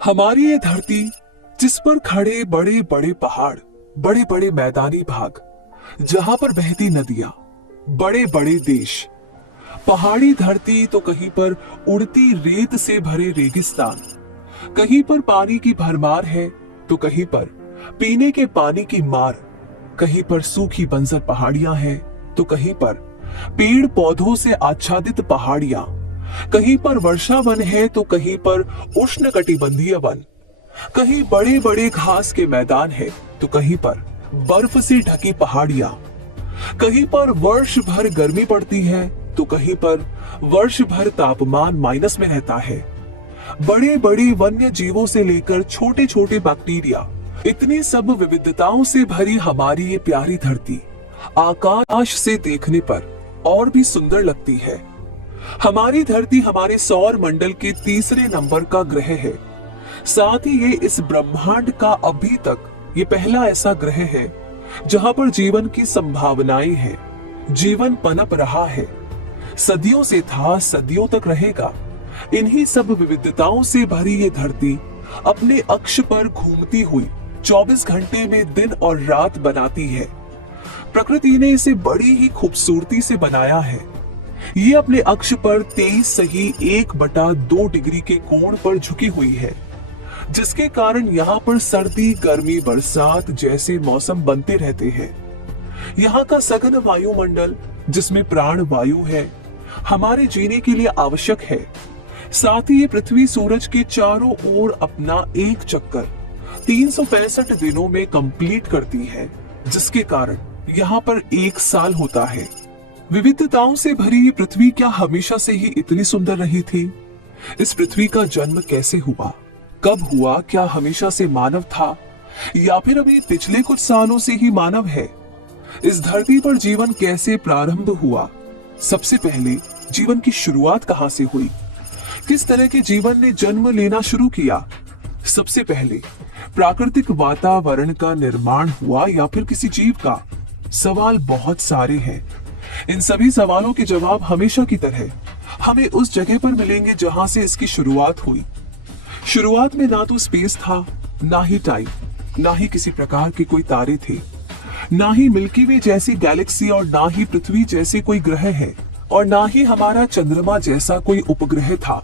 हमारी ये धरती, जिस पर खड़े बड़े बड़े पहाड़, बड़े बड़े मैदानी भाग, जहां पर बहती नदियां, बड़े बड़े देश, पहाड़ी धरती तो कहीं पर उड़ती रेत से भरे रेगिस्तान, कहीं पर पानी की भरमार है तो कहीं पर पीने के पानी की मार, कहीं पर सूखी बंजर पहाड़ियां हैं तो कहीं पर पेड़ पौधों से आच्छादित पहाड़ियां, कहीं पर वर्षा वन है तो कहीं पर उष्णकटिबंधीय वन, कहीं बड़े बड़े घास के मैदान है तो कहीं पर बर्फ से ढकी पहाड़ियां, कहीं पर वर्ष भर गर्मी पड़ती है तो कहीं पर वर्ष भर तापमान माइनस में रहता है। बड़े बड़े वन्य जीवों से लेकर छोटे छोटे बैक्टीरिया, इतनी सब विविधताओं से भरी हमारी ये प्यारी धरती आकाश से देखने पर और भी सुंदर लगती है। हमारी धरती हमारे सौर मंडल के तीसरे नंबर का ग्रह है। साथ ही ये इस ब्रह्मांड का अभी तक ये पहला ऐसा ग्रह है जहां पर जीवन की संभावनाएं हैं, जीवन पनप रहा है। सदियों से था, सदियों तक रहेगा। इन्हीं सब विविधताओं से भरी ये धरती अपने अक्ष पर घूमती हुई 24 घंटे में दिन और रात बनाती है। प्रकृति ने इसे बड़ी ही खूबसूरती से बनाया है। ये अपने अक्ष पर 23 सही 1/2 डिग्री के कोण पर झुकी हुई है, जिसके कारण यहाँ पर सर्दी, गर्मी, बरसात जैसे मौसम बनते रहते हैं। यहाँ का सघन वायुमंडल, जिसमें प्राण वायु है, हमारे जीने के लिए आवश्यक है। साथ ही ये पृथ्वी सूरज के चारों ओर अपना एक चक्कर 365 दिनों में कंप्लीट करती है, जिसके कारण यहाँ पर एक साल होता है। विविधताओं से भरी ये पृथ्वी क्या हमेशा से ही इतनी सुंदर रही थी? इस पृथ्वी का जन्म कैसे हुआ, कब हुआ? क्या हमेशा से मानव था या फिर अभी पिछले कुछ सालों से ही मानव है? इस धरती पर जीवन कैसे प्रारंभ हुआ? सबसे पहले जीवन की शुरुआत कहां से हुई? किस तरह के जीवन ने जन्म लेना शुरू किया? सबसे पहले प्राकृतिक वातावरण का निर्माण हुआ या फिर किसी जीव का? सवाल बहुत सारे हैं। इन सभी सवालों के जवाब हमेशा की तरह हमें उस जगह पर मिलेंगे जहां से इसकी शुरुआत हुई। शुरुआत में ना तो स्पेस था, ना ही टाइम, ना ही किसी प्रकार के कोई तारे थे, ना ही मिल्की वे जैसी गैलेक्सी, और ना ही पृथ्वी जैसे कोई ग्रह है, और ना ही हमारा चंद्रमा जैसा कोई उपग्रह था।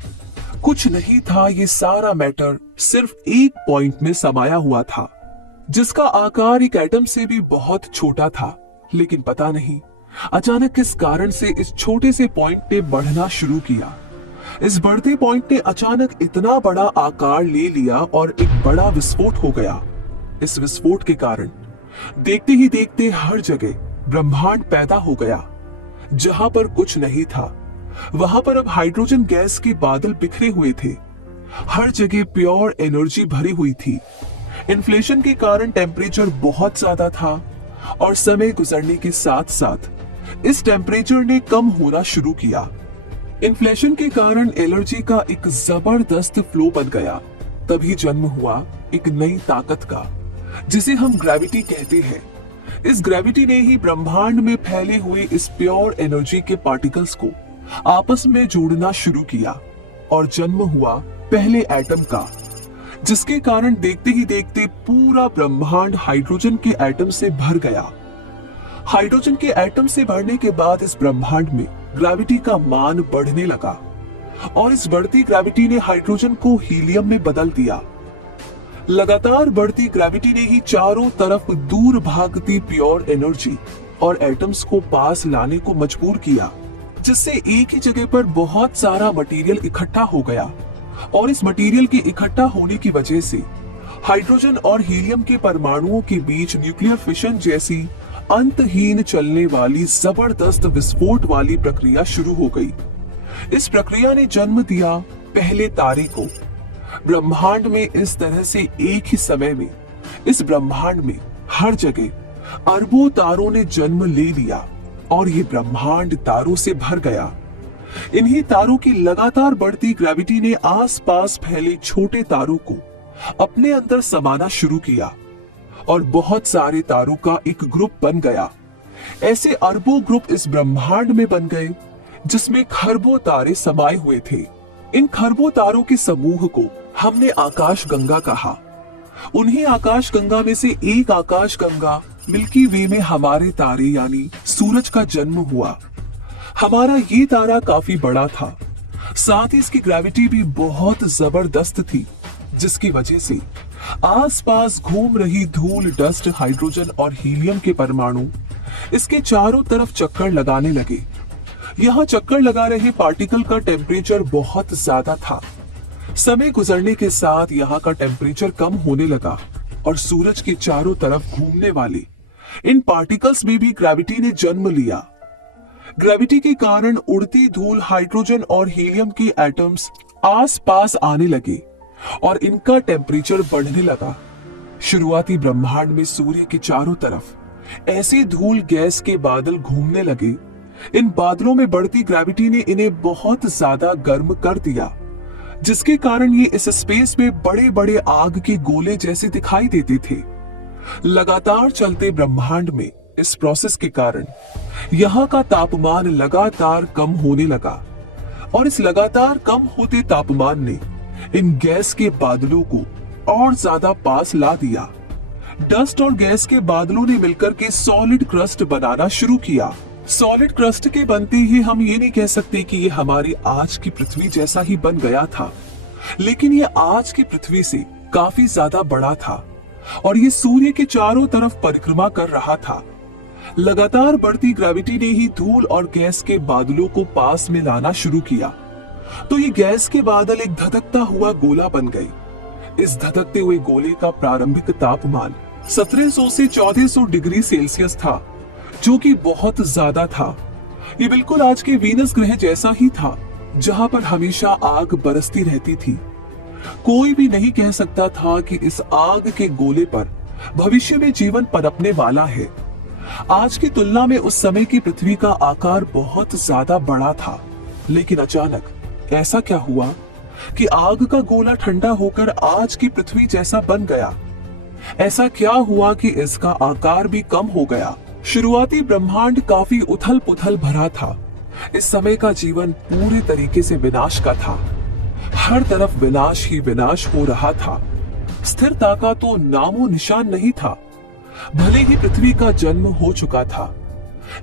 कुछ नहीं था। ये सारा मैटर सिर्फ एक पॉइंट में समाया हुआ था, जिसका आकार एक एटम से भी बहुत छोटा था। लेकिन पता नहीं अचानक किस कारण से इस छोटे से पॉइंट ने बढ़ना शुरू किया। इस बढ़ते पॉइंट ने अचानक इतना बड़ा आकार ले लिया और एक बड़ा विस्फोट हो गया। इस विस्फोट के कारण देखते ही देखते हर जगह ब्रह्मांड पैदा हो गया। जहां पर कुछ नहीं था, वहां पर अब हाइड्रोजन गैस के बादल बिखरे हुए थे। हर जगह प्योर एनर्जी भरी हुई थी। इन्फ्लेशन के कारण टेम्परेचर बहुत ज्यादा था, और समय गुजरने के साथ साथ इस टेम्परेचर ने कम होना शुरू किया। इन्फ्लेशन के कारण एनर्जी का एक जबरदस्त फ्लो बन गया। तभी जन्म हुआ एक नई ताकत का, जिसे हम ग्रेविटी कहते हैं। इस ग्रेविटी ने ही ब्रह्मांड में फैले हुए इस प्योर एनर्जी के पार्टिकल्स को आपस में जोड़ना शुरू किया, और जन्म हुआ पहले एटम का, जिसके कारण देखते ही देखते पूरा ब्रह्मांड हाइड्रोजन के एटम से भर गया। हाइड्रोजन के एटम से भरने के बाद इस ब्रह्मांड में ग्रेविटी का मान बढ़ने लगा, और इस बढ़ती ग्रेविटी ने हाइड्रोजन को हीलियम में बदल दिया। लगातार बढ़ती ग्रेविटी ने ही चारों तरफ दूर भागती प्योर एनर्जी और एटम्स को पास लाने को मजबूर किया, जिससे एक ही जगह पर बहुत सारा मटेरियल इकट्ठा हो गया। और इस मटेरियल के इकट्ठा होने की वजह से हाइड्रोजन और हीलियम के परमाणुओं के बीच न्यूक्लियर फिशन जैसी अंतहीन चलने वाली जबरदस्त विस्फोट वाली प्रक्रिया शुरू हो गई। इस प्रक्रिया ने जन्म दिया पहले तारे को। ब्रह्मांड में इस तरह से एक ही समय में इस ब्रह्मांड में हर जगह अरबों तारों ने जन्म ले लिया, और ये ब्रह्मांड तारों से भर गया। इन्हीं तारों की लगातार बढ़ती ग्रेविटी ने आसपास फैले छोटे तारों को अपने अंदर समाना शुरू किया, और बहुत सारे तारों का एक ग्रुप बन गया। ऐसे अरबों ग्रुप इस ब्रह्मांड में बन गए, जिसमें खरबों तारे समाये हुए थे। इन खरबों तारों के समूह को हमने आकाश गंगा कहा। उन्हीं आकाश गंगा में से एक आकाश गंगा मिल्की वे में हमारे तारे यानी सूरज का जन्म हुआ। हमारा ये तारा काफी बड़ा था, साथ ही इसकी ग्रेविटी भी बहुत जबरदस्त थी, जिसकी वजह से आसपास घूम रही धूल, डस्ट, हाइड्रोजन और हीलियम के परमाणु इसके चारों तरफ चक्कर लगाने लगे। यहाँ चक्कर लगा रहे पार्टिकल का टेम्परेचर बहुत ज्यादा था। समय गुजरने के साथ यहाँ का टेम्परेचर कम होने लगा और सूरज के चारों तरफ घूमने वाले इन पार्टिकल्स में भी ग्रेविटी ने जन्म लिया। ग्रेविटी के कारण उड़ती धूल, हाइड्रोजन और हीलियम की एटम्स आसपास आने लगे और इनका टेम्परेचर बढ़ने लगा। शुरुआती ब्रह्मांड में सूर्य के चारों तरफ ऐसे धूल गैस के बादल घूमने लगे। इन बादलों में बढ़ती ग्रेविटी ने इन्हें बहुत ज्यादा गर्म कर दिया, जिसके कारण ये इस स्पेस में बड़े बड़े आग के गोले जैसे दिखाई देते थे। लगातार चलते ब्रह्मांड में इस प्रोसेस के कारण यहाँ का तापमान लगातार कम होने लगा और इस लगातार कम होते तापमान ने इन गैस के बादलों को और ज्यादा पास ला दिया। डस्ट और गैस के बादलों ने मिलकर के सॉलिड क्रस्ट बनाना शुरू किया। सॉलिड क्रस्ट के बनते ही हम ये नहीं कह सकते कि ये हमारी आज की पृथ्वी जैसा ही बन गया था, लेकिन ये आज की पृथ्वी से काफी ज्यादा बड़ा था और ये सूर्य के चारों तरफ परिक्रमा कर रहा था। लगातार बढ़ती ग्रेविटी ने ही धूल और गैस के बादलों को पास में लाना शुरू किया, तो ये गैस के बादल एक धधकता हुआ गोला बन गए। इस धधकते हुए गोले का प्रारंभिक तापमान 1700 से 1400 डिग्री सेल्सियस था, जो कि बहुत ज्यादा था। ये बिल्कुल आज के वीनस ग्रह जैसा ही था, जहां पर हमेशा आग बरसती रहती थी। कोई भी नहीं कह सकता था कि इस आग के गोले पर भविष्य में जीवन पनपने वाला है। आज की तुलना में उस समय की पृथ्वी का आकार बहुत ज्यादा बड़ा था, लेकिन अचानक ऐसा क्या हुआ कि आग का गोला ठंडा होकर आज की पृथ्वी जैसा बन गया। ऐसा क्या हुआ कि इसका आकार भी कम हो गया। शुरुआती ब्रह्मांड काफी उथल पुथल भरा था। इस समय का जीवन पूरे तरीके से विनाश का था। हर तरफ विनाश ही विनाश हो रहा था। स्थिरता का तो नामो निशान नहीं था। भले ही पृथ्वी का जन्म हो चुका था,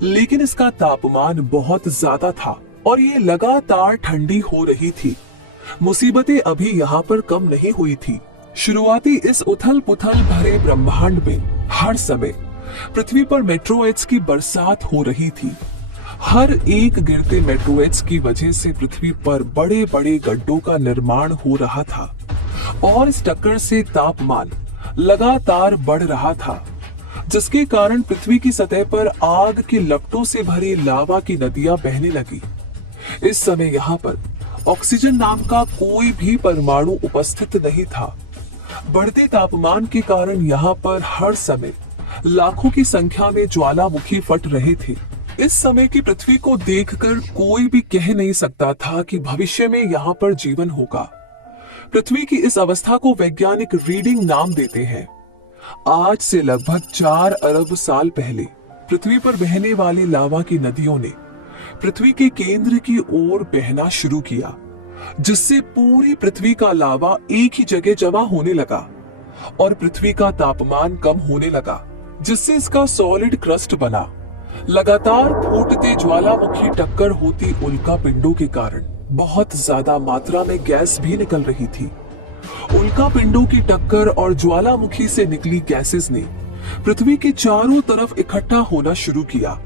लेकिन इसका तापमान बहुत ज्यादा था और ये लगातार ठंडी हो रही थी। मुसीबतें अभी यहाँ पर कम नहीं हुई थी। शुरुआती इस उथल पुथल भरे ब्रह्मांड में हर समय पृथ्वी पर मेट्रोइड्स की बरसात हो रही थी। हर एक गिरते मेट्रोइड्स की वजह से पृथ्वी पर बड़े बड़े गड्ढों का निर्माण हो रहा था और इस टक्कर से तापमान लगातार बढ़ रहा था, जिसके कारण पृथ्वी की सतह पर आग के लपटों से भरी लावा की नदियां बहने लगी। इस समय यहाँ पर ऑक्सीजन नाम का कोई भी परमाणु उपस्थित नहीं था। बढ़ते तापमान के कारण यहाँ पर हर समय लाखों की संख्या में ज्वालामुखी फट रहे थे। इस समय की पृथ्वी को देखकर कोई भी कह नहीं सकता था कि भविष्य में यहाँ पर जीवन होगा। पृथ्वी की इस अवस्था को वैज्ञानिक रीडिंग नाम देते हैं। आज से लगभग 4 अरब साल पहले पृथ्वी पर बहने वाली लावा की नदियों ने पृथ्वी के केंद्र की ओर बहना शुरू किया, जिससे पूरी पृथ्वी का लावा एक ही जगह जमा होने लगा और पृथ्वी का तापमान कम होने लगा, जिससे इसका सॉलिड क्रस्ट बना। लगातार फूटते ज्वालामुखी टक्कर होती उल्का पिंडों के कारण बहुत ज्यादा मात्रा में गैस भी निकल रही थी। उल्का पिंडों की टक्कर और ज्वालामुखी से निकली गैसेस ने पृथ्वी के चारों तरफ इकट्ठा होना शुरू किया।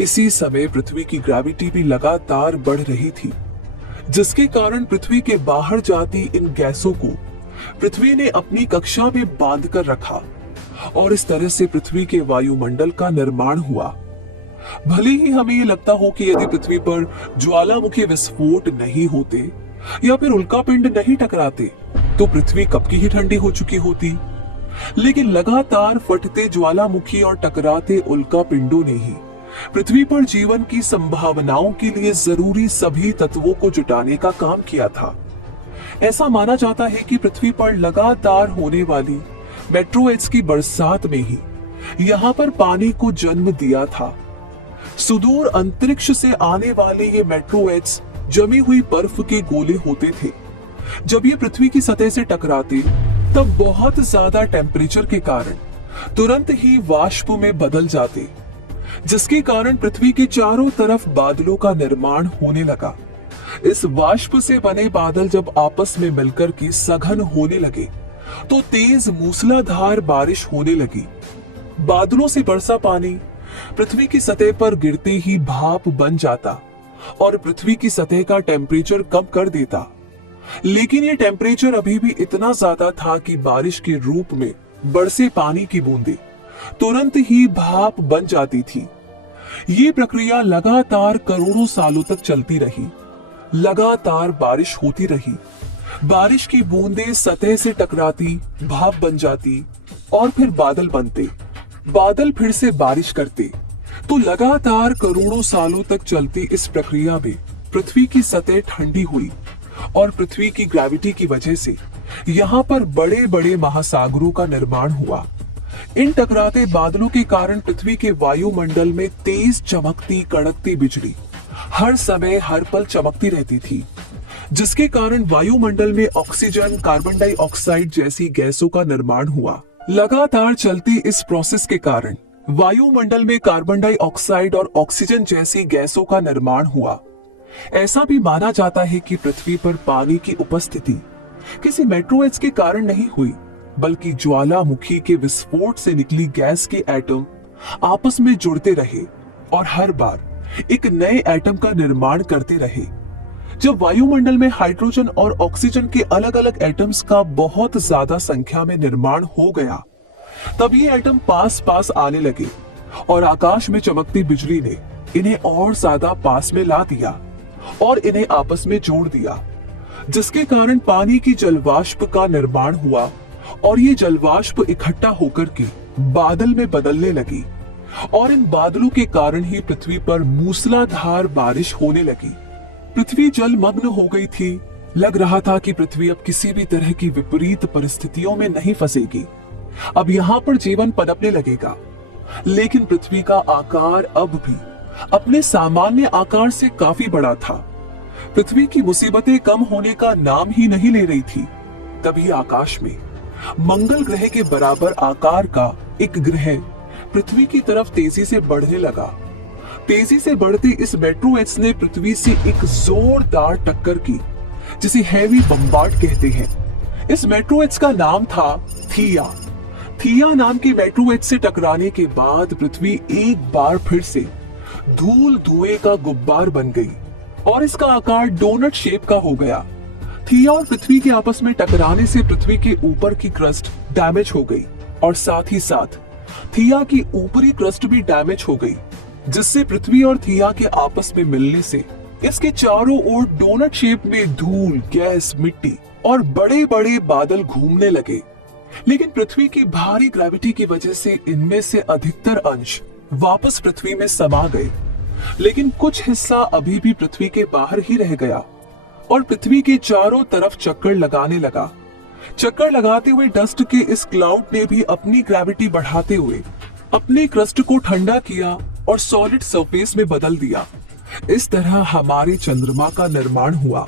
इसी समय पृथ्वी की ग्रेविटी भी लगातार बढ़ रही थी, जिसके कारण पृथ्वी के बाहर जाती इन गैसों को पृथ्वी ने अपनी कक्षा में बांध कर रखा और इस तरह से पृथ्वी के वायुमंडल का निर्माण हुआ। भले ही हमें ये लगता हो कि यदि पृथ्वी पर ज्वालामुखी विस्फोट नहीं होते या फिर उल्कापिंड नहीं टकराते तो पृथ्वी कब की ही ठंडी हो चुकी होती, लेकिन लगातार फटते ज्वालामुखी और टकराते उल्कापिंडों ने ही पृथ्वी पर जीवन की संभावनाओं के लिए जरूरी सभी तत्वों को जुटाने का काम किया था। ऐसा माना जाता है कि पृथ्वी पर लगातार होने वाली मेट्रोइड्स की बरसात में ही यहाँ पर पानी को जन्म दिया था। सुदूर अंतरिक्ष से आने वाले ये मेट्रोइड्स जमी हुई बर्फ के गोले होते थे, जब ये पृथ्वी की सतह से टकराते तब बहुत ज्यादा टेम्परेचर के कारण तुरंत ही वाष्प में बदल जाते, जिसके कारण पृथ्वी के चारों तरफ बादलों का निर्माण होने लगा। इस वाष्प से बने बादल जब आपस में मिलकर के सघन होने लगे तो तेज मूसलाधार बारिश होने लगी। बादलों से बरसा पानी पृथ्वी की सतह पर गिरते ही भाप बन जाता और पृथ्वी की सतह का टेम्परेचर कम कर देता। लेकिन ये टेम्परेचर अभी भी इतना ज्यादा था कि बारिश के रूप में बरसे पानी की बूंदें तुरंत ही भाप बन जाती थी। ये प्रक्रिया लगातार करोड़ों सालों तक चलती रही। लगातार बारिश होती रही। बारिश की बूंदें सतह से टकराती, भाप बन जाती और फिर बादल बनते। बादल फिर से बारिश करते। तो लगातार करोड़ों सालों तक चलती इस प्रक्रिया में पृथ्वी की सतह ठंडी हुई और पृथ्वी की ग्रेविटी की वजह से यहाँ पर बड़े बड़े महासागरों का निर्माण हुआ। इन टकराते बादलों के कारण पृथ्वी के वायुमंडल में तेज चमकती कड़कती बिजली हर समय हर पल चमकती रहती थी, जिसके कारण वायुमंडल में ऑक्सीजन, कार्बन डाइऑक्साइड जैसी गैसों का निर्माण हुआ। लगातार चलती इस प्रोसेस के कारण वायुमंडल में कार्बन डाइऑक्साइड और ऑक्सीजन जैसी गैसों का निर्माण हुआ। ऐसा भी माना जाता है कि पृथ्वी पर पानी की उपस्थिति किसी मेट्रोइड्स के कारण नहीं हुई, बल्कि ज्वालामुखी के विस्फोट से निकली गैस के एटम आपस में जुड़ते रहे और हर बार एक नए एटम का निर्माण करते रहे। जब वायुमंडल में हाइड्रोजन और ऑक्सीजन के अलग अलग एटम्स का बहुत ज्यादा संख्या में निर्माण हो गया, तब ये एटम पास पास आने लगे और आकाश में चमकती बिजली ने इन्हें और ज्यादा पास में ला दिया और इन्हें आपस में जोड़ दिया, जिसके कारण पानी की जलवाष्प का निर्माण हुआ और ये जलवाष्प इकट्ठा होकर के बादल में बदलने लगी और इन बादलों के कारण ही पृथ्वी पर मूसलाधार बारिश होने लगी। पृथ्वी जलमग्न हो गई थी। लग रहा था कि पृथ्वी अब किसी भी तरह की विपरीत परिस्थितियों में नहीं फंसेगी। अब यहाँ पर जीवन पनपने लगेगा। लेकिन पृथ्वी का आकार अब भी अपने सामान्य आकार से काफी बड़ा था। पृथ्वी की मुसीबतें कम होने का नाम ही नहीं ले रही थी। तभी आकाश में मंगल ग्रह के बराबर आकार का एक ग्रह पृथ्वी की तरफ तेजी से बढ़ने लगा। तेजी से बढ़ते इस मेट्रोइड्स ने पृथ्वी से एक जोरदार टक्कर की, जिसे हैवी बम्बार्ड कहते हैं। इस मेट्रोइड्स का नाम था थिया। थिया नाम के मेट्रोइड से टकराने के बाद पृथ्वी एक बार फिर से धूल धुएं का गुब्बार बन गई और इसका आकार डोनट शेप का हो गया। थिया और पृथ्वी के आपस में टकराने से पृथ्वी के ऊपर की क्रस्ट डैमेज हो गई और साथ ही साथ थिया की ऊपरी क्रस्ट भी डैमेज हो गई, जिससे पृथ्वी और थिया के आपस में मिलने से इसके चारों ओर डोनट शेप में धूल, गैस, मिट्टी और बड़े बड़े बादल घूमने लगे। लेकिन पृथ्वी की भारी ग्रेविटी की वजह से इनमें से अधिकतर अंश वापस पृथ्वी में समा गए, लेकिन कुछ हिस्सा अभी भी पृथ्वी के बाहर ही रह गया और पृथ्वी के चारों तरफ चक्कर लगाने लगा। चक्कर लगाते हुए डस्ट के इस क्लाउड ने भी अपनी ग्रेविटी बढ़ाते हुए अपने क्रस्ट को ठंडा किया और सॉलिड सरफेस में बदल दिया। इस तरह हमारे चंद्रमा का निर्माण हुआ।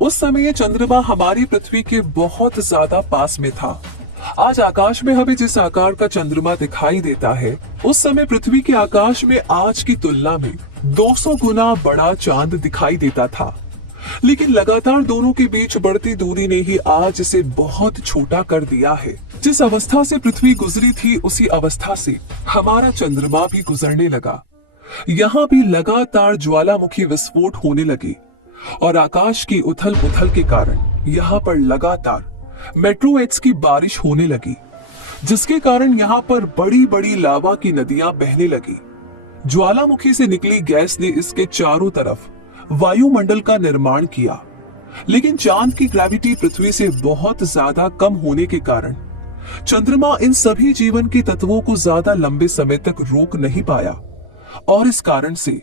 उस समय ये चंद्रमा हमारी पृथ्वी के बहुत ज्यादा पास में था। आज आकाश में हमें जिस आकार का चंद्रमा दिखाई देता है, उस समय पृथ्वी के आकाश में आज की तुलना में 200 गुना बड़ा चांद दिखाई देता था। लेकिन लगातार दोनों के बीच बढ़ती दूरी ने ही आज इसे बहुत छोटा कर दिया है। जिस अवस्था से पृथ्वी गुजरी थी, उसी अवस्था से हमारा चंद्रमा भी गुजरने लगा। यहाँ भी लगातार ज्वालामुखी विस्फोट होने लगे और आकाश की उथल पुथल के कारण यहाँ पर लगातार मेट्रोइड्स की बारिश होने लगी, जिसके कारण यहाँ पर बड़ी बड़ी लावा की नदियां बहने लगी। ज्वालामुखी से निकली गैस ने इसके चारों तरफ वायुमंडल का निर्माण किया, लेकिन चांद की ग्रेविटी पृथ्वी से बहुत ज्यादा कम होने के कारण चंद्रमा इन सभी जीवन के तत्वों को ज्यादा लंबे समय तक रोक नहीं पाया और इस कारण से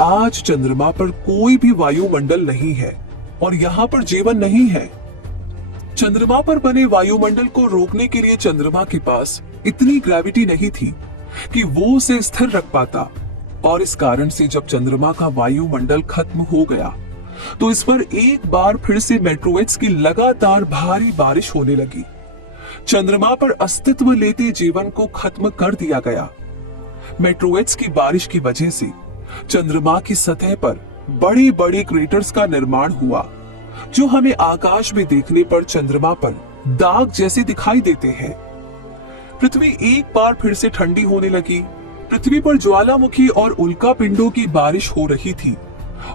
आज चंद्रमा पर कोई भी वायुमंडल नहीं है और यहाँ पर जीवन नहीं है। चंद्रमा पर बने वायुमंडल को रोकने के लिए चंद्रमा के पास इतनी ग्रेविटी नहीं थी कि वो उसे स्थिर रख पाता और इस कारण से जब चंद्रमा का वायुमंडल खत्म हो गया तो इस पर एक बार फिर से मेट्रोइड्स की लगातार भारी बारिश होने लगी। चंद्रमा पर अस्तित्व लेते जीवन को खत्म कर दिया गया। मेट्रोइड्स की बारिश की वजह से चंद्रमा की सतह पर बड़े बड़े क्रेटर्स का निर्माण हुआ, जो हमें आकाश में देखने पर चंद्रमा पर दाग जैसे दिखाई देते हैं। पृथ्वी एक बार फिर से ठंडी होने लगी। पृथ्वी पर ज्वालामुखी और उल्का पिंडों की बारिश हो रही थी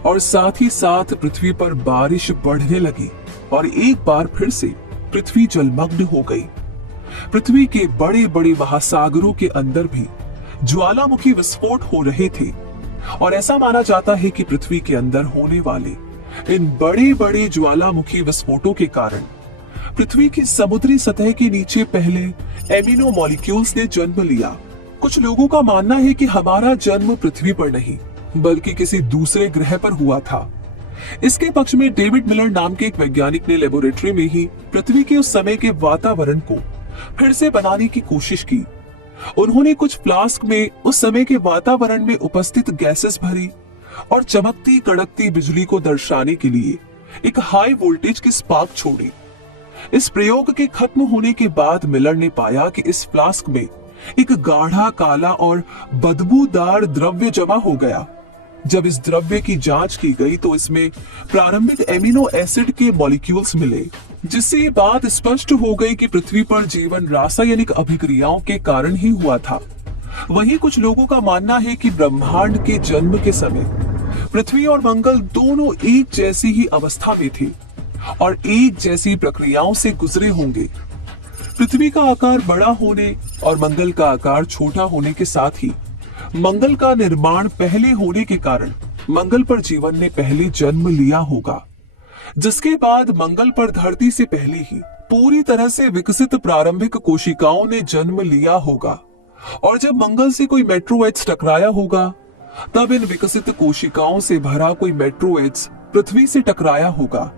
और साथ ही साथ पृथ्वी पर बारिश बढ़ने लगी और एक बार फिर से पृथ्वी जलमग्न हो गई। पृथ्वी के बड़े बड़े महासागरों के अंदर भी ज्वालामुखी विस्फोट हो रहे थे और ऐसा माना जाता है कि पृथ्वी के अंदर होने वाले इन बड़े बड़े ज्वालामुखी विस्फोटों के कारण पृथ्वी की समुद्री सतह के नीचे पहले एमिनो मॉलिक्यूल्स ने जन्म लिया। कुछ लोगों का मानना है कि हमारा जन्म पृथ्वी पर नहीं बल्कि किसी दूसरे ग्रह पर हुआ था। इसके पक्ष में डेविड मिलर नाम के एक वैज्ञानिक ने लेबोरेटरी में ही पृथ्वी के उस समय के वातावरण को फिर से बनाने की कोशिश की। उन्होंने कुछ फ्लास्क में उस समय के वातावरण में उपस्थित गैसेस भरी और चमकती कड़कती बिजली को दर्शाने के लिए एक हाई वोल्टेज की स्पार्क छोड़ी। इस प्रयोग के खत्म होने के बाद मिलर ने पाया कि इस फ्लास्क में एक गाढ़ा काला और बदबूदार द्रव्य जमा हो गया। जब इस द्रव्य की जांच की गई तो इसमें प्रारंभिक एमिनो एसिड के मॉलिक्यूल्स मिले, जिससे ये बात स्पष्ट हो गई कि पृथ्वी पर जीवन रासायनिक अभिक्रियाओं के कारण ही हुआ था। वहीं कुछ लोगों का मानना है कि ब्रह्मांड के जन्म के समय पृथ्वी और मंगल दोनों एक जैसी ही अवस्था में थे और एक जैसी प्रक्रियाओं से गुजरे होंगे। पृथ्वी का आकार बड़ा होने और मंगल का आकार छोटा होने के साथ ही मंगल का निर्माण पहले होने के कारण मंगल पर जीवन ने पहले जन्म लिया होगा, जिसके बाद मंगल पर धरती से पहले ही पूरी तरह से विकसित प्रारंभिक कोशिकाओं ने जन्म लिया होगा और जब मंगल से कोई मेट्रोइड्स टकराया होगा तब इन विकसित कोशिकाओं से भरा कोई मेट्रोइड्स पृथ्वी से टकराया होगा।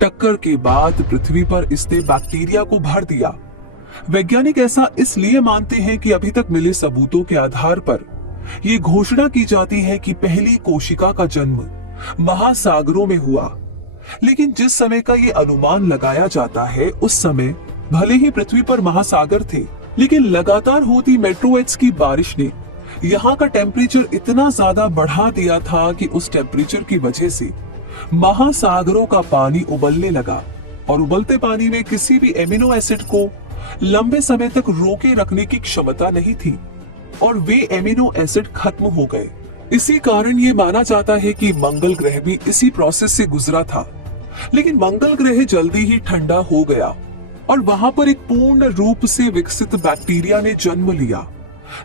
टक्कर के बाद पृथ्वी पर इसने बैक्टीरिया को भर दिया। वैज्ञानिक ऐसा इसलिए मानते हैं कि अभी तक मिले सबूतों के आधार पर यह घोषणा की जाती है कि पहली कोशिका का जन्म महासागरों में हुआ। लेकिन जिस समय का ये अनुमान लगाया जाता है उस समय भले ही पृथ्वी पर महासागर थे, लेकिन लगातार होती मेट्रोइड्स की बारिश ने यहाँ का टेम्परेचर इतना ज्यादा बढ़ा दिया था कि उस टेम्परेचर की वजह से महासागरों का पानी उबलने लगा और उबलते पानी में किसी भी एमिनो एसिड को लंबे समय तक रोके रखने की क्षमता नहीं थी और वे एमिनो एसिड खत्म हो गए। इसी कारण ये माना जाता है कि मंगल ग्रह भी इसी प्रोसेस से गुजरा था। लेकिन मंगल ग्रह जल्दी ही ठंडा हो गया और वहां पर एक पूर्ण रूप से विकसित बैक्टीरिया ने जन्म लिया।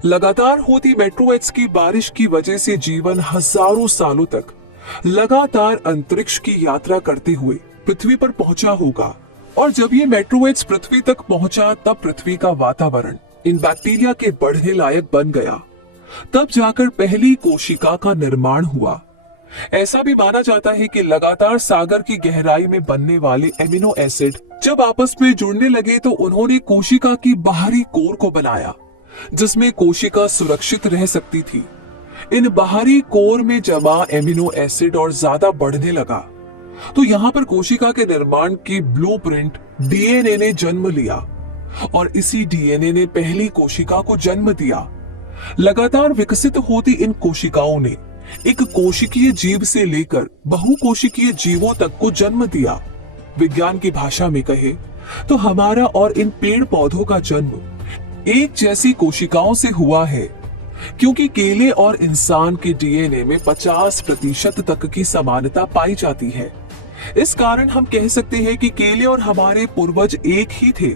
लगातार होती मेट्रोइड्स की बारिश की वजह से जीवन हजारों सालों तक लगातार अंतरिक्ष की यात्रा करते हुए पृथ्वी पर पहुंचा होगा और जब ये मेट्रोइड्स पृथ्वी तक पहुंचा तब पृथ्वी का वातावरण इन बैक्टीरिया के बढ़ने लायक बन गया। तब जाकर पहली कोशिका का निर्माण हुआ। ऐसा भी माना जाता है कि लगातार सागर की गहराई में बनने वाले एमिनो एसिड जब आपस में जुड़ने लगे तो उन्होंने कोशिका की बाहरी कोर को बनाया, जिसमें कोशिका सुरक्षित रह सकती थी। इन बाहरी कोर में जमा एमिनो एसिड और ज्यादा बढ़ने लगा तो यहाँ पर कोशिका के निर्माण की ब्लूप्रिंट डीएनए ने जन्म लिया और इसी डीएनए ने पहली कोशिका को जन्म दिया। लगातार विकसित होती इन कोशिकाओं ने एक कोशिकीय जीव से लेकर बहुकोशिकीय जीवों तक को जन्म दिया। विज्ञान की भाषा में कहे तो हमारा और इन पेड़ पौधों का जन्म एक जैसी कोशिकाओं से हुआ है, क्योंकि केले और इंसान के डीएनए में 50% तक की समानता पाई जाती है। इस कारण हम कह सकते हैं कि केले और हमारे पूर्वज एक ही थे।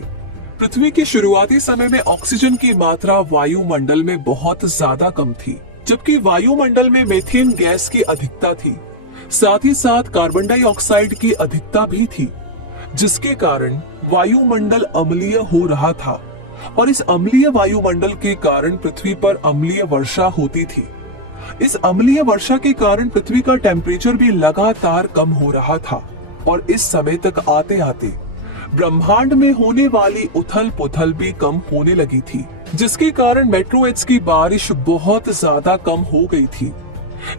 पृथ्वी के शुरुआती समय में ऑक्सीजन की मात्रा वायुमंडल में बहुत ज्यादा कम थी, जबकि वायुमंडल में मीथेन गैस की अधिकता थी। साथ ही साथ कार्बन डाइऑक्साइड की अधिकता भी थी, जिसके कारण वायुमंडल अम्लीय हो रहा था और इस अम्लीय वायुमंडल के कारण पृथ्वी पर अम्लीय वर्षा होती थी। इस अम्लीय वर्षा के कारण पृथ्वी का टेम्परेचर भी लगातार कम हो रहा था और इस समय तक आते आते ब्रह्मांड में होने वाली उथल पुथल भी कम होने लगी थी, जिसके कारण मेट्रोइड्स की बारिश बहुत ज्यादा कम हो गई थी।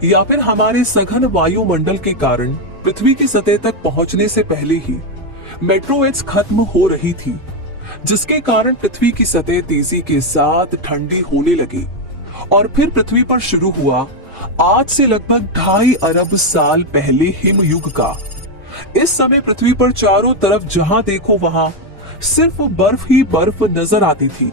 या फिर हमारे सघन वायुमंडल के कारण पृथ्वी की सतह तक पहुंचने से पहले ही मेट्रोइड्स खत्म हो रही थी, जिसके कारण पृथ्वी की सतह तेजी के साथ ठंडी होने लगी और फिर पृथ्वी पर शुरू हुआ आज से लगभग 2.5 अरब साल पहले हिमयुग का। इस समय पृथ्वी पर चारों तरफ जहां देखो वहां सिर्फ बर्फ ही बर्फ नजर आती थी।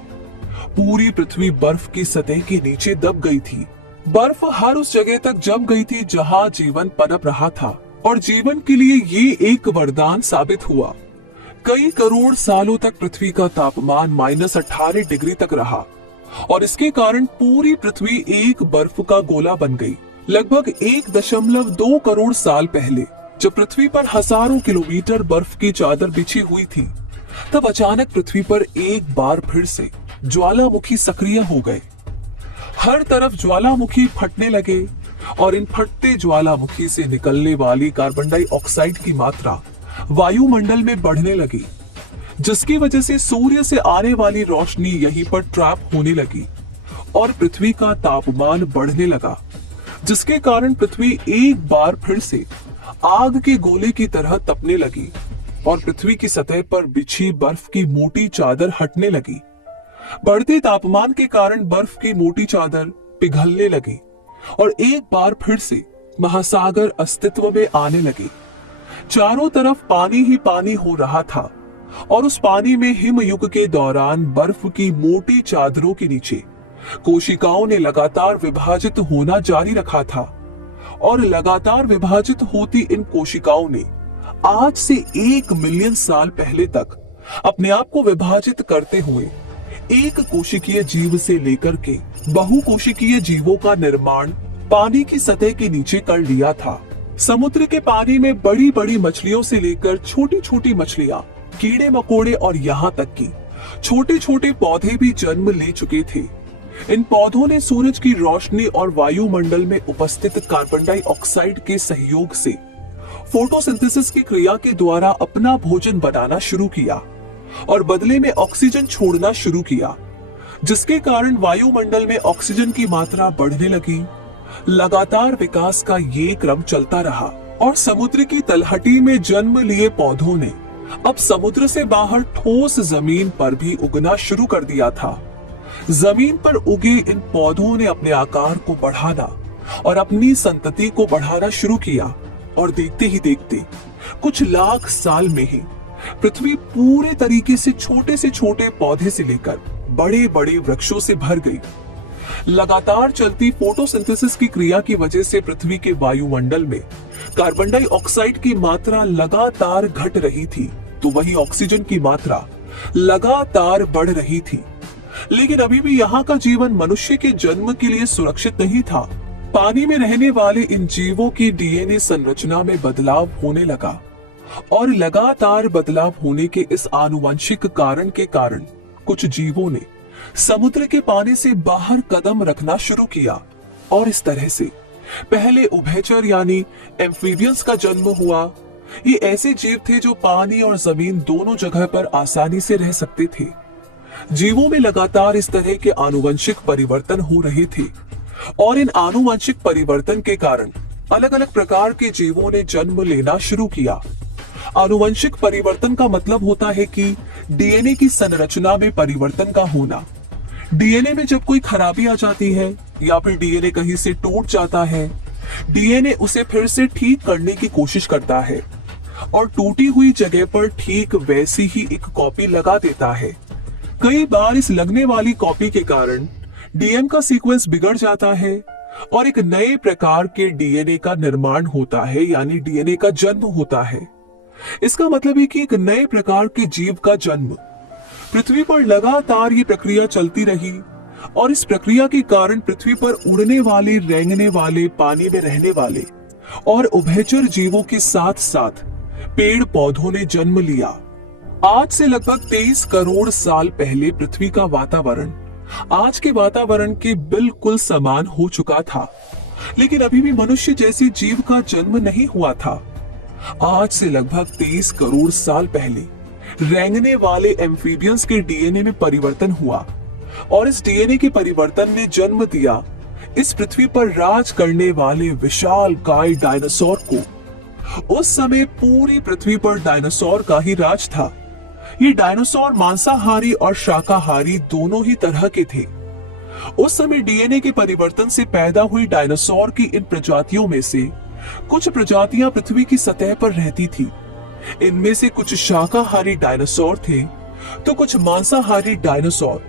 पूरी पृथ्वी बर्फ की सतह के नीचे दब गई थी। बर्फ हर उस जगह तक जम गई थी जहां जीवन पनप रहा था और जीवन के लिए ये एक वरदान साबित हुआ। कई करोड़ सालों तक पृथ्वी का तापमान -18 डिग्री तक रहा और इसके कारण पूरी पृथ्वी एक बर्फ का गोला बन गई। लगभग 1.2 करोड़ साल पहले जब पृथ्वी पर हजारों किलोमीटर बर्फ की चादर बिछी हुई थी, तब अचानक पृथ्वी पर एक बार फिर से ज्वालामुखी सक्रिय हो गए। हर तरफ ज्वालामुखी फटने लगे और इन फटते ज्वालामुखी से निकलने वाली कार्बन डाइऑक्साइड की मात्रा वायुमंडल में बढ़ने लगी, जिसकी वजह से सूर्य से आने वाली रोशनी यहीं पर ट्रैप होने लगी और पृथ्वी का तापमान बढ़ने लगा, जिसके कारण पृथ्वी एक बार फिर से आग के गोले की तरह तपने लगी और पृथ्वी की सतह पर बिछी बर्फ की मोटी चादर हटने लगी। बढ़ते तापमान के कारण बर्फ की मोटी चादर पिघलने लगी और एक बार फिर से महासागर अस्तित्व में आने लगे। चारों तरफ पानी ही पानी हो रहा था और उस पानी में हिमयुग के दौरान बर्फ की मोटी चादरों के नीचे कोशिकाओं ने लगातार विभाजित होना जारी रखा था और लगातार विभाजित होती इन कोशिकाओं ने आज से 1 मिलियन साल पहले तक अपने आप को विभाजित करते हुए एक कोशिकीय जीव से लेकर के बहुकोशिकीय जीवों का निर्माण पानी की सतह के नीचे कर लिया था। समुद्र के पानी में बड़ी बड़ी मछलियों से लेकर छोटी छोटी मछलियां, कीड़े मकोड़े और यहाँ तक कि छोटे छोटे पौधे भी जन्म ले चुके थे। इन पौधों ने सूरज की रोशनी और वायुमंडल में उपस्थित कार्बन डाइऑक्साइड के सहयोग से फोटोसिंथेसिस की क्रिया के द्वारा अपना भोजन बनाना शुरू किया और बदले में ऑक्सीजन छोड़ना शुरू किया, जिसके कारण वायुमंडल में ऑक्सीजन की मात्रा बढ़ने लगी। लगातार विकास का ये क्रम चलता रहा और समुद्र की तलहटी में जन्म लिए पौधों ने अब समुद्र से बाहर ठोस जमीन पर भी उगना शुरू कर दिया था। जमीन पर उगे इन पौधों ने अपने आकार को बढ़ाना और अपनी संतति को बढ़ाना शुरू किया और देखते ही देखते कुछ लाख साल में ही पृथ्वी पूरे तरीके से छोटे पौधे से लेकर बड़े बड़े वृक्षों से भर गई। लगातार चलती फोटोसिंथेसिस की क्रिया की वजह से पृथ्वी के वायुमंडल में कार्बन डाइऑक्साइड की मात्रा लगातार घट रही थी, तो वही ऑक्सीजन की मात्रा लगातार बढ़ रही थी। लेकिन अभी भी यहाँ का जीवन मनुष्य के जन्म के लिए सुरक्षित नहीं था। पानी में रहने वाले इन जीवों की डीएनए संरचना में बदलाव होने लगा और लगातार बदलाव होने के इस आनुवंशिक कारण के कारण कुछ जीवों ने समुद्र के पानी से बाहर कदम रखना शुरू किया और इस तरह से पहले उभयचर यानी एम्फीबियंस का जन्म हुआ। ये ऐसे जीव थे जो पानी और जमीन दोनों जगह पर आसानी से रह सकते थे। जीवों में लगातार इस तरह के आनुवंशिक परिवर्तन हो रहे थे और इन आनुवंशिक परिवर्तन के कारण अलग अलग प्रकार के जीवों ने जन्म लेना शुरू किया। आनुवंशिक परिवर्तन का मतलब होता है कि डीएनए की संरचना में परिवर्तन का होना। डीएनए में जब कोई खराबी आ जाती है या फिर डीएनए कहीं से टूट जाता है, डीएनए उसे फिर से ठीक करने की कोशिश करता है और टूटी हुई जगह पर ठीक वैसी ही एक कॉपी लगा देता है। कई बार इस लगने वाली कॉपी के कारण डीएनए का सीक्वेंस बिगड़ जाता है और एक नए प्रकार के डीएनए का निर्माण होता है, यानी डीएनए का जन्म होता है। इसका मतलब है कि एक नए प्रकार के जीव का जन्म। पृथ्वी पर लगातार ये प्रक्रिया चलती रही और इस प्रक्रिया के कारण पृथ्वी पर उड़ने वाले, रेंगने वाले, पानी में रहने वाले और उभयचर जीवों के साथ साथ पेड़ पौधों ने जन्म लिया। आज से लगभग 23 करोड़ साल पहले पृथ्वी का वातावरण आज के वातावरण के बिल्कुल समान हो चुका था, लेकिन अभी भी मनुष्य जैसे जीव का जन्म नहीं हुआ था। आज से लगभग 23 करोड़ साल पहले रेंगने वाले एम्फीबियंस के डीएनए में परिवर्तन हुआ और इस डीएनए के परिवर्तन ने जन्म दिया इस पृथ्वी पर राज करने वाले विशाल काय डायनासोर को। उस समय पूरी पृथ्वी पर डायनासोर का ही राज था। ये डायनासोर मांसाहारी और शाकाहारी दोनों ही तरह के थे। उस समय डीएनए के परिवर्तन से पैदा हुई डायनासोर की इन प्रजातियों में से कुछ प्रजातियां पृथ्वी की सतह पर रहती थी। इनमें से कुछ शाकाहारी डायनासोर थे तो कुछ मांसाहारी डायनासोर।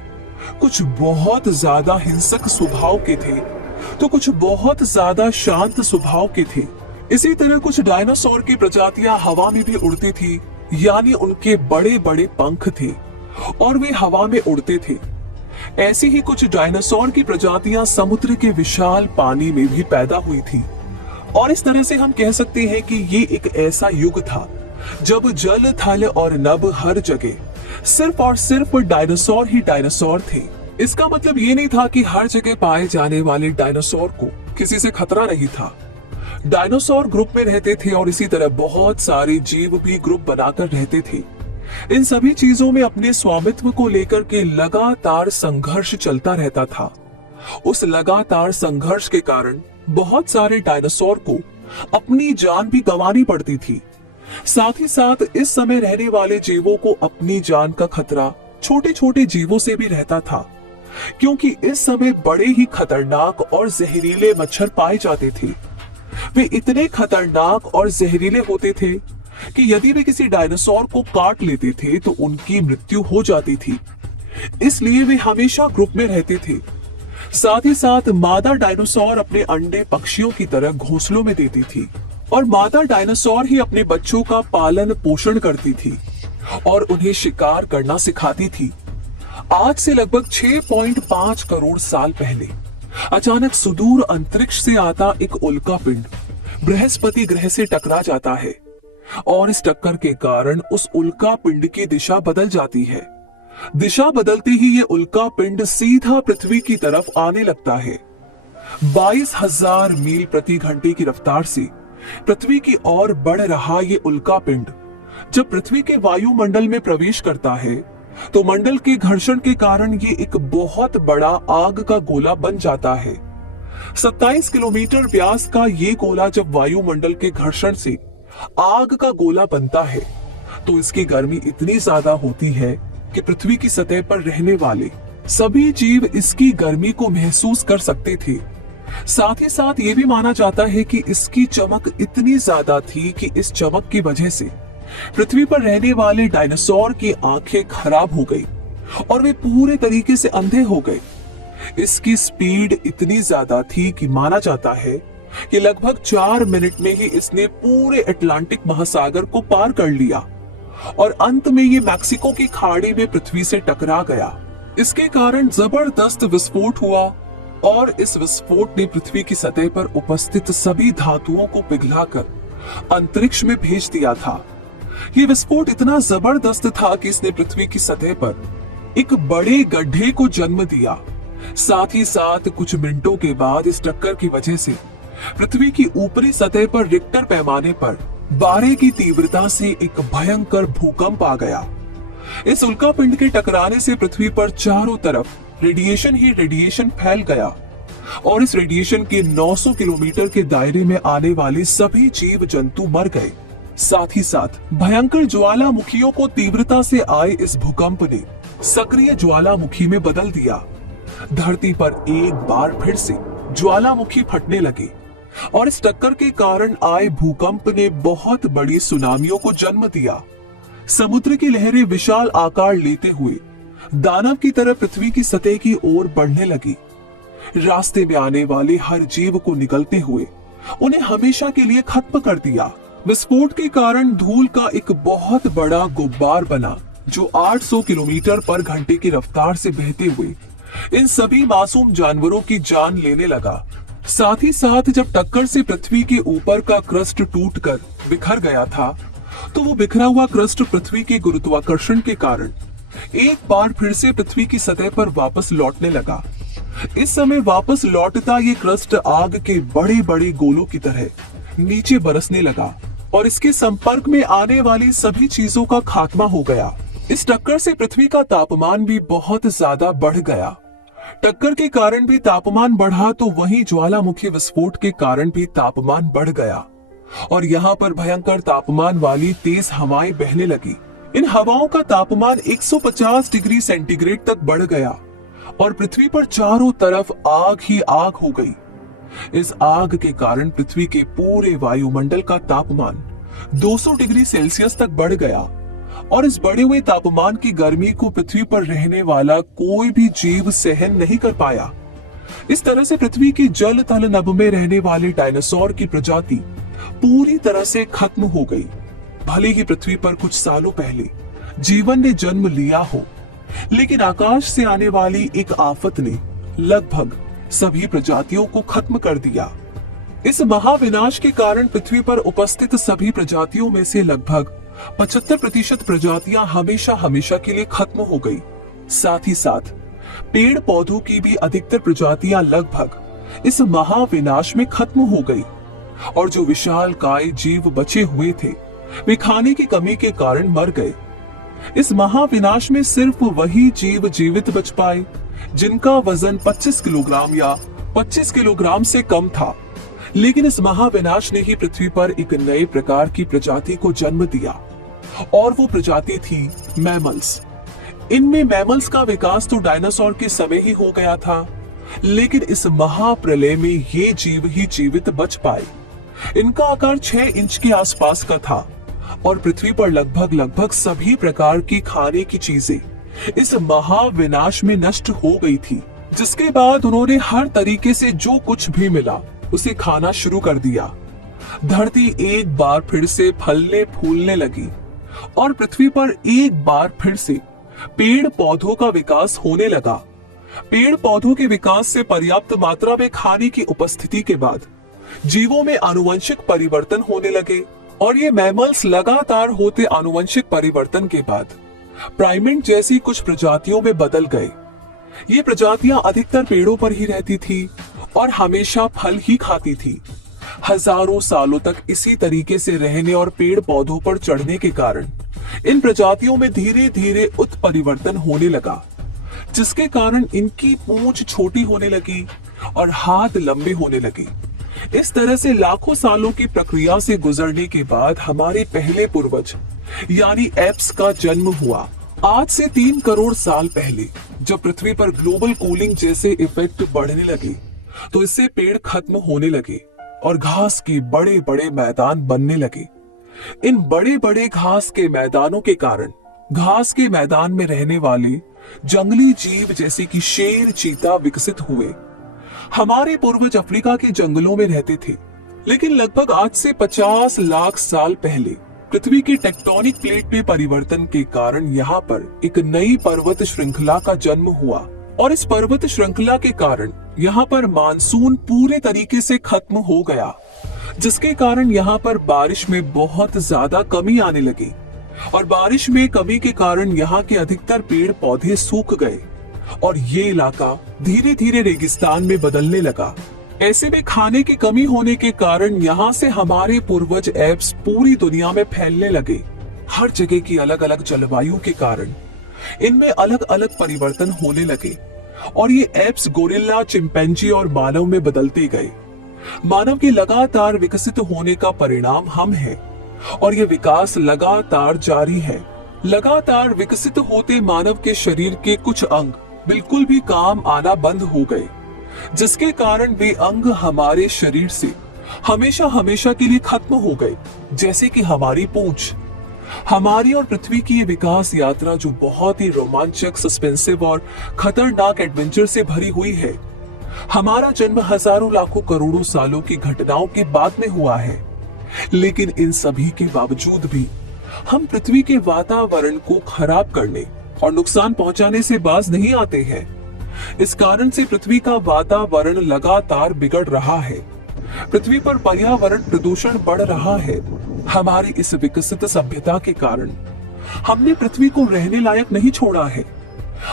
कुछ बहुत ज्यादा हिंसक स्वभाव के थे तो कुछ बहुत ज्यादा शांत स्वभाव के थे। इसी तरह कुछ डायनासोर की प्रजातियां हवा में भी उड़ती थी, यानी उनके बड़े बड़े पंख थे और वे हवा में उड़ते थे। ऐसी ही कुछ डायनासोर की प्रजातियां समुद्र के विशाल पानी में भी पैदा हुई थी। और इस तरह से हम कह सकते हैं कि ये एक ऐसा युग था जब जल, थल और नभ हर जगह सिर्फ और सिर्फ डायनासोर ही डायनासोर थे। इसका मतलब ये नहीं था कि हर जगह पाए जाने वाले डायनासोर को किसी से खतरा नहीं था। डायनासोर ग्रुप में रहते थे और इसी तरह बहुत सारे जीव भी ग्रुप बनाकर रहते थे। इन सभी चीजों में अपने स्वामित्व को लेकर के लगातार संघर्ष चलता रहता था। उस लगातार संघर्ष के कारण बहुत सारे डायनासोर को अपनी जान भी गंवानी पड़ती थी। साथ ही साथ इस समय रहने वाले जीवों को अपनी जान का खतरा छोटे छोटे जीवों से भी रहता था, क्योंकि इस समय बड़े ही खतरनाक और जहरीले मच्छर पाए जाते थे। वे इतने खतरनाक और जहरीले होते थे कि यदि वे किसी डायनासोर को काट लेते थे तो उनकी मृत्यु हो जाती थी। इसलिए वे हमेशा ग्रुप में रहते थे। साथ ही साथ मादा डायनासोर अपने अंडे पक्षियों की तरह घोंसलों में देती थी और मादा डायनासोर ही अपने बच्चों का पालन पोषण करती थी और उन्हें शिकार करना सिखाती थी। आज से लगभग 6.5 करोड़ साल पहले अचानक सुदूर अंतरिक्ष से आता एक उल्का पिंड बृहस्पति ग्रह से टकरा जाता है और इस टक्कर के कारण उस उल्का पिंड की दिशा बदल जाती है। दिशा बदलते ही ये उल्का पिंड सीधा पृथ्वी की तरफ आने लगता है। 22,000 मील प्रति घंटे की रफ्तार से पृथ्वी की ओर बढ़ रहा ये उल्का पिंड जब पृथ्वी के वायुमंडल में प्रवेश करता है तो मंडल के घर्षण के कारण ये एक बहुत बड़ा आग का गोला बन जाता है। 27 किलोमीटर व्यास का ये गोला जब वायुमंडल के घर्षण से आग का गोला बनता है तो इसकी गर्मी इतनी ज्यादा होती है कि पृथ्वी की सतह पर रहने वाले सभी जीव इसकी गर्मी को महसूस कर सकते थे। साथ ही साथ ये भी माना जाता है कि इसकी चमक इतनी ज्यादा थी कि इस चमक की वजह से पृथ्वी पर रहने वाले डायनासोर की आंखें खराब हो गई और वे पूरे तरीके से अंधे हो गए। इसकी स्पीड इतनी ज्यादा थी कि माना जाता है कि लगभग 4 मिनट में ही इसने पूरे अटलांटिक महासागर को पार कर लिया और अंत में ये मैक्सिको की खाड़ी में पृथ्वी से टकरा गया। इसके कारण जबरदस्त विस्फोट हुआ और इस विस्फोट ने पृथ्वी की सतह पर उपस्थित सभी धातुओं को पिघलाकर अंतरिक्ष में भेज दिया था। ये विस्फोट इतना जबरदस्त था कि इसने पृथ्वी की सतह पर एक बड़े गड्ढे को जन्म दिया। साथ ही साथ कुछ मिनटों के बाद इस टक्कर की वजह से पृथ्वी की ऊपरी सतह पर रिक्टर पैमाने पर 12 की तीव्रता से एक भयंकर भूकंप आ गया। इस उल्कापिंड के टकराने से पृथ्वी पर चारों तरफ रेडिएशन ही रेडिएशन फैल गया और इस रेडिएशन के 900 किलोमीटर के दायरे में आने वाले सभी जीव जंतु मर गए। साथ ही साथ भयंकर ज्वालामुखियों को तीव्रता से आए इस भूकंप ने सक्रिय ज्वालामुखी में बदल दिया। धरती पर एक बार फिर से ज्वालामुखी फटने लगे और इस टक्कर के कारण आए भूकंप ने बहुत बड़ी सुनामियों को जन्म दिया। समुद्र की लहरें विशाल आकार लेते हुए दानव की तरह पृथ्वी की सतह की ओर बढ़ने लगी। रास्ते में आने वाले हर जीव को निगलते हुए उन्हें हमेशा के लिए खत्म कर दिया। विस्फोट के कारण धूल का एक बहुत बड़ा गुब्बार बना जो 800 किलोमीटर पर घंटे की रफ्तार से बहते हुए इन सभी मासूम जानवरों की जान लेने लगा। साथ ही साथ जब टक्कर से पृथ्वी के ऊपर का क्रस्ट टूटकर बिखर गया था तो वो बिखरा हुआ क्रस्ट पृथ्वी के गुरुत्वाकर्षण के कारण एक बार फिर से पृथ्वी की सतह पर वापस लौटने लगा। इस समय वापस लौटता ये क्रस्ट आग के बड़े बड़े गोलों की तरह नीचे बरसने लगा और इसके संपर्क में आने वाली सभी चीजों का खात्मा हो गया। इस टक्कर से पृथ्वी का तापमान भी बहुत ज्यादा बढ़ गया। टक्कर के कारण भी तापमान बढ़ा तो वहीं ज्वालामुखी विस्फोट के कारण भी तापमान बढ़ गया। और यहाँ पर भयंकर तापमान वाली तेज हवाएं बहने लगी। इन हवाओं का तापमान 150 डिग्री सेंटीग्रेड तक बढ़ गया और पृथ्वी पर चारों तरफ आग ही आग हो गई। इस आग के कारण पृथ्वी के पूरे वायुमंडल का तापमान 200 डिग्री सेल्सियस तक बढ़ गया और इस बढ़े हुए तापमान की गर्मी को पृथ्वी पर रहने वाला कोई भी जीव सहन नहीं कर पाया। इस तरह से पृथ्वी की जल थल नभ में रहने वाले डायनासोर की प्रजाति पूरी तरह से खत्म हो गई। भले ही पृथ्वी पर कुछ सालों पहले जीवन ने जन्म लिया हो, लेकिन आकाश से आने वाली एक आफत ने लगभग सभी प्रजातियों को खत्म कर दिया। इस महाविनाश के कारण पृथ्वी पर उपस्थित सभी प्रजातियों में से लगभग 75% प्रजातियां हमेशा हमेशा के लिए खत्म हो गई। साथ ही साथ पेड़ पौधों की भी अधिकतर प्रजातियां लगभग इस महाविनाश में खत्म हो गई और जो विशालकाय जीव बचे हुए थे वे खाने की कमी के कारण मर गए। इस महाविनाश में सिर्फ वही जीव जीवित बच पाए जिनका वजन 25 किलोग्राम या 25 किलोग्राम से कम था। लेकिन इस महाविनाश ने ही पृथ्वी पर एक नए प्रकार की प्रजाति को जन्म दिया और वो प्रजाति थी मैमल्स। इनमें मैमल्स का विकास तो डायनासोर के समय ही हो गया था, लेकिन इस महाप्रलय में ये जीव ही जीवित बच पाए। इनका आकार 6 इंच के आसपास का था और पृथ्वी पर लगभग सभी प्रकार की खाने की चीजें इस महाविनाश में नष्ट हो गई थी, जिसके बाद उन्होंने हर तरीके से जो कुछ भी मिला उसे खाना शुरू कर दिया। धरती एक बार फिर से फलने फूलने लगी और पृथ्वी पर एक बार फिर से पेड़ पौधों का विकास होने लगा। पेड़ पौधों के विकास से पर्याप्त मात्रा में खाने की उपस्थिति के बाद जीवों में आनुवंशिक परिवर्तन होने लगे और ये मैमल्स लगातार होते आनुवंशिक परिवर्तन के बाद प्राइमेट जैसी कुछ प्रजातियों में बदल गए। ये प्रजातियां अधिकतर पेड़ों पर ही रहती थी और हमेशा फल ही खाती थी। हजारों सालों तक इसी तरीके से रहने और पेड़ पौधों पर चढ़ने के कारण इन प्रजातियों में धीरे धीरे उत्परिवर्तन होने लगा, जिसके कारण इनकी पूंछ छोटी होने लगी और हाथ लंबे होने लगे। इस तरह से लाखों सालों की प्रक्रिया से गुजरने के बाद हमारे पहले पूर्वज यानी एप्स का जन्म हुआ। आज से 3 करोड़ साल पहले जब पृथ्वी पर ग्लोबल कूलिंग जैसे इफेक्ट बढ़ने लगे तो इससे पेड़ खत्म होने लगे और घास के बड़े बड़े मैदान बनने लगे। इन बड़े बड़े घास के मैदानों के कारण घास के मैदान में रहने वाले जंगली जीव जैसे कि शेर, चीता विकसित हुए। हमारे पूर्वज अफ्रीका के जंगलों में रहते थे, लेकिन लगभग आज से 50 लाख साल पहले पृथ्वी की टेक्टोनिक प्लेट में परिवर्तन के कारण यहाँ पर एक नई पर्वत श्रृंखला का जन्म हुआ और इस पर्वत श्रृंखला के कारण यहाँ पर मानसून पूरे तरीके से खत्म हो गया, जिसके कारण यहाँ पर बारिश में बहुत ज्यादा कमी आने लगी और बारिश में कमी के कारण यहाँ के अधिकतर पेड़ पौधे सूख गए और ये इलाका धीरे धीरे रेगिस्तान में बदलने लगा। ऐसे में खाने की कमी होने के कारण यहाँ से हमारे पूर्वज एप्स पूरी दुनिया में फैलने लगे। हर जगह की अलग अलग जलवायु के कारण इनमें अलग अलग परिवर्तन होने लगे और ये एप्स गोरिल्ला, चिंपैंजी और मानव में बदलते गए। मानव के लगातार विकसित होने का परिणाम हम हैं और ये विकास लगातार जारी है। लगातार विकसित होते मानव के शरीर के कुछ अंग बिल्कुल भी काम आना बंद हो गए, जिसके कारण वे अंग हमारे शरीर से हमेशा हमेशा के लिए खत्म हो गए, जैसे कि हमारी पूंछ। हमारी और पृथ्वी की ये विकास यात्रा जो बहुत ही रोमांचक, सस्पेंसिव और खतरनाक एडवेंचर से भरी हुई है। हमारा जन्म हजारों लाखों करोड़ों सालों की घटनाओं के बाद में हुआ है, लेकिन इन सभी के बावजूद भी हम पृथ्वी के वातावरण को खराब करने और नुकसान पहुंचाने से बाज नहीं आते हैं। इस कारण से पृथ्वी का वातावरण लगातार बिगड़ रहा है। पृथ्वी पर पर्यावरण प्रदूषण बढ़ रहा है। हमारी इस विकसित सभ्यता के कारण हमने पृथ्वी को रहने लायक नहीं छोड़ा है।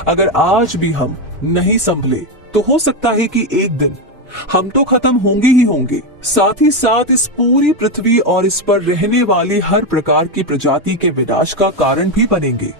अगर आज भी हम नहीं संभले तो हो सकता है कि एक दिन हम तो खत्म होंगे ही होंगे, साथ ही साथ इस पूरी पृथ्वी और इस पर रहने वाली हर प्रकार की प्रजाति के विनाश का कारण भी बनेंगे।